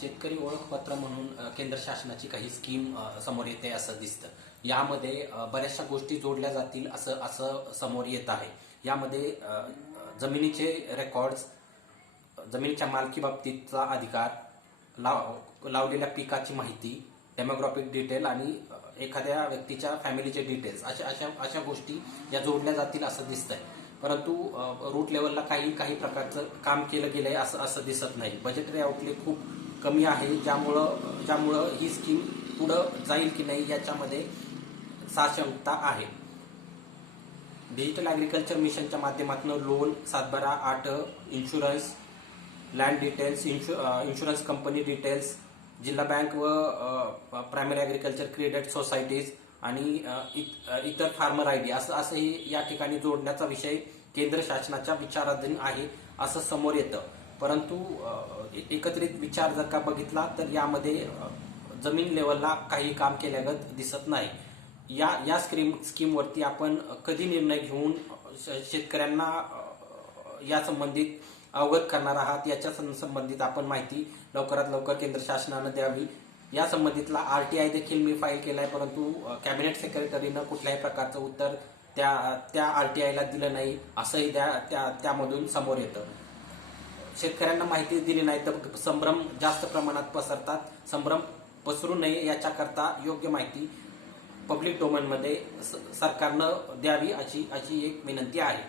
शेतकरी ओळखपत्र म्हणून केंद्र शासनाची काही स्कीम समोर येते असं दिसतं. यामध्ये बऱ्याचशा गोष्टी जोडल्या जातील असं असं समोर येत आहे. यामध्ये जमिनीचे रेकॉर्ड्स, जमिनीच्या मालकी बाबतीतचा अधिकार, लावलेल्या पिकाची माहिती, डेमोग्राफिक डिटेल आणि एखाद्या व्यक्तीच्या फॅमिलीचे डिटेल्स अशा अशा अशा गोष्टी या जोडल्या जातील असं दिसतंय. परंतु रूट लेवलला काही प्रकारचं काम केलं गेलंय असं दिसत नाही. बजेटरी आउटले खूप कमी आहे, ज्यामुळं ही स्कीम पुढं जाईल की नाही याच्यामध्ये साशंकता आहे. डिजिटल ॲग्रिकल्चर मिशनच्या माध्यमातून लोन, सातबारा, 8, insurance, land details, insurance company details, जिल्हा बँक व प्रायमरी ॲग्रिकल्चर क्रेडिट सोसायटीज आणि इतर फार्मर आयडी असंही या ठिकाणी जोडण्याचा विषय केंद्र शासनाच्या विचाराधीन आहे असं समोर येतं. परंतु एकत्रित विचार जर का बघितला तर यामध्ये जमीन लेवलला काही काम केल्यागत दिसत नाही. या स्कीमवरती आपण कधी निर्णय घेऊन शेतकऱ्यांना या संबंधित अवगत करणार आहात, याच्या संबंधित आपण माहिती लवकरात लवकर केंद्र शासनानं द्यावी. या संबंधितला RTI देखील मी फाईल केलाय, परंतु कॅबिनेट सेक्रेटरीनं कुठल्याही प्रकारचं उत्तर त्या RTIला दिलं नाही असंही त्यामधून समोर येतं. शेतकऱ्यांना माहिती दिली नाही तर संभ्रम जास्त प्रमाणात पसरतात. संभ्रम पसरू नये याच्याकरता योग्य माहिती पब्लिक डोमेनमध्ये सरकारनं द्यावी अशी एक विनंती आहे.